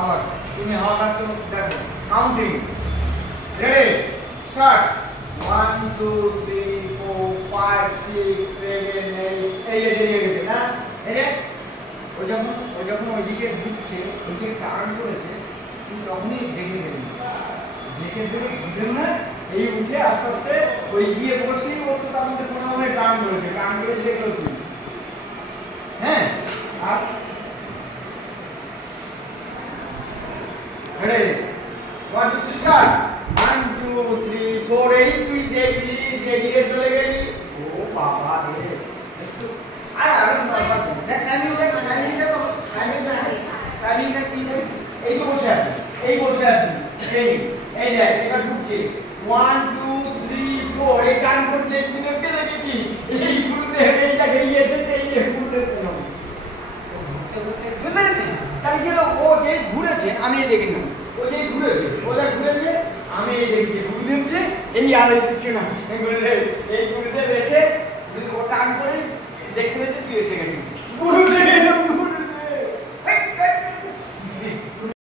আবার তুমি হাওয়া খাচ্ছ দেখো কাউন্টিং রেডি স্টার্ট 1 2 3 4 5 6 7 8 এই যে গেছে না এনে ওই যখন ওইদিকে ঢুকছে ওইদিকে টার্ন করেছে তুমি তখনই দেখে বুঝলেন না এই উঠে আস্তে আস্তে ওই গিয়ে বসেই ওর তো তার মধ্যে কোনো মনে টার্ন করেছে দেখলো তুমি হ্যাঁ আর রেডি 1 2 3 স্টার্ট 1 2 3 4 এই তুই দেখলি যেদিকে চলে গেলি ও বাবা রে একটু আর বাবা দেখ টাইমিংটা কি রে এই তো বসে আছে এই দেখ এটা ঢুকছে 1 2 3 4 এই টার্ন করছে গুরুদেবকে দেখেছি এই গুরুদেব এই জায়গায় এসেছে এই গুরুদেব কেন বুঝতে পেরেছি তাহলে কি হলো ও যে ঘুরেছে আমি দেখে নিলাম ও যে ঘুরেছে আমি এই দেখছি গুরুদেব যে এই আর দেখছি না গুরুদেব এসে ও টার্ন করে দেখতে পেয়েছে তুই এসে গেছিস